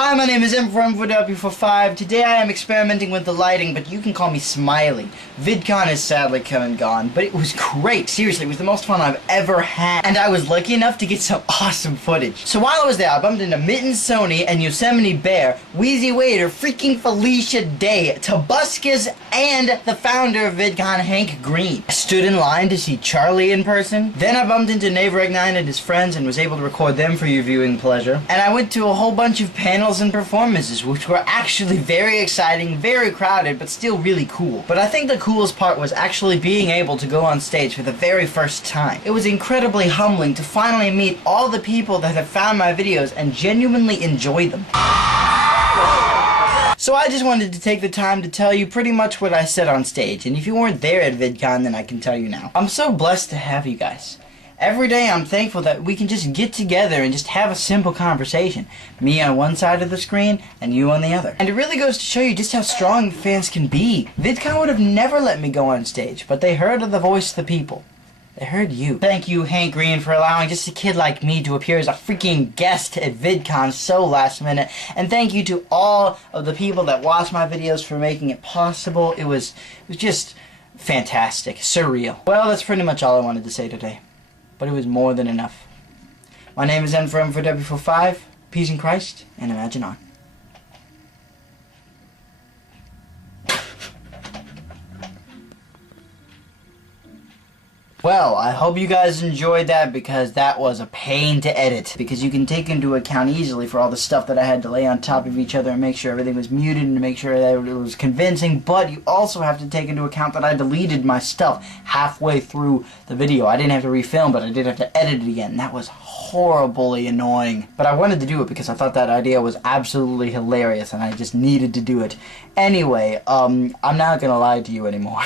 Hi, my name is M from W45. Today I am experimenting with the lighting, but you can call me Smiley. Vidcon is sadly come and gone, but it was great. Seriously, it was the most fun I've ever had. And I was lucky enough to get some awesome footage. So while I was there, I bumped into Mittens Sony and Yosemite Bear, Wheezy Waiter, freaking Felicia Day, Tobuscus, and the founder of Vidcon, Hank Green. I stood in line to see Charlie in person. Then I bumped into Navreg9 and his friends and was able to record them for your viewing pleasure. And I went to a whole bunch of panels and performances, which were actually very exciting, very crowded, but still really cool. But I think the coolest part was actually being able to go on stage for the very first time. It was incredibly humbling to finally meet all the people that have found my videos and genuinely enjoy them. So I just wanted to take the time to tell you pretty much what I said on stage, and if you weren't there at VidCon, then I can tell you now. I'm so blessed to have you guys. Every day I'm thankful that we can just get together and just have a simple conversation. Me on one side of the screen and you on the other. And it really goes to show you just how strong fans can be. VidCon would have never let me go on stage, but they heard the voice of the people. They heard you. Thank you, Hank Green, for allowing just a kid like me to appear as a freaking guest at VidCon so last minute. And thank you to all of the people that watch my videos for making it possible. It was just fantastic. Surreal. Well, that's pretty much all I wanted to say today. But it was more than enough. My name is N for W45. Peace in Christ, and imagine on. Well, I hope you guys enjoyed that, because that was a pain to edit. Because you can take into account easily for all the stuff that I had to lay on top of each other and make sure everything was muted and to make sure that it was convincing. But you also have to take into account that I deleted my stuff halfway through the video. I didn't have to refilm, but I did have to edit it again. That was horribly annoying. But I wanted to do it because I thought that idea was absolutely hilarious and I just needed to do it. Anyway, I'm not gonna lie to you anymore.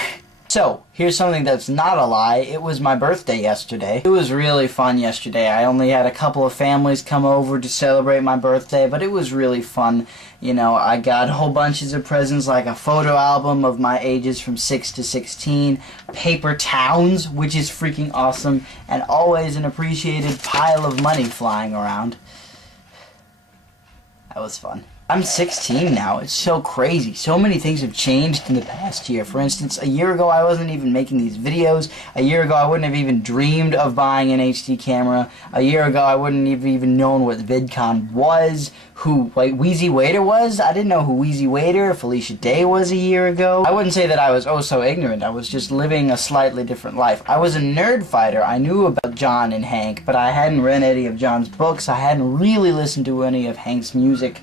So, here's something that's not a lie. It was my birthday yesterday. It was really fun yesterday. I only had a couple of families come over to celebrate my birthday, but it was really fun. You know, I got whole bunches of presents, like a photo album of my ages from 6 to 16, paper towns, which is freaking awesome, and always an appreciated pile of money flying around. That was fun. I'm 16 now. It's so crazy. So many things have changed in the past year. For instance, a year ago I wasn't even making these videos. A year ago I wouldn't have even dreamed of buying an HD camera. A year ago I wouldn't have even known what VidCon was, who like Wheezy Waiter was. I didn't know who Wheezy Waiter or Felicia Day was a year ago. I wouldn't say that I was oh so ignorant. I was just living a slightly different life. I was a nerd fighter. I knew about John and Hank, but I hadn't read any of John's books. I hadn't really listened to any of Hank's music.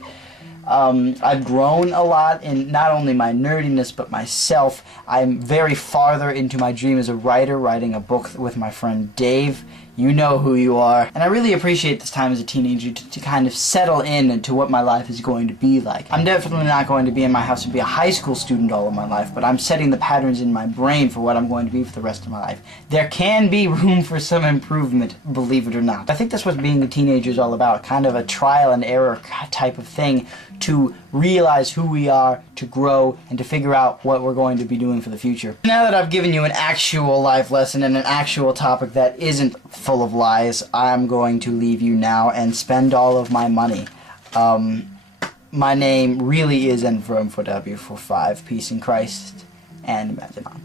I've grown a lot in not only my nerdiness, but myself. I'm very farther into my dream as a writer, writing a book with my friend Dave. You know who you are. And I really appreciate this time as a teenager to kind of settle in into what my life is going to be like. I'm definitely not going to be in my house and be a high school student all of my life, but I'm setting the patterns in my brain for what I'm going to be for the rest of my life. There can be room for some improvement, believe it or not. I think that's what being a teenager is all about, kind of a trial and error type of thing to realize who we are, to grow, and to figure out what we're going to be doing for the future. Now that I've given you an actual life lesson and an actual topic that isn't full of lies, I'm going to leave you now and spend all of my money. My name really is N for W45. Peace in Christ, and imagine on.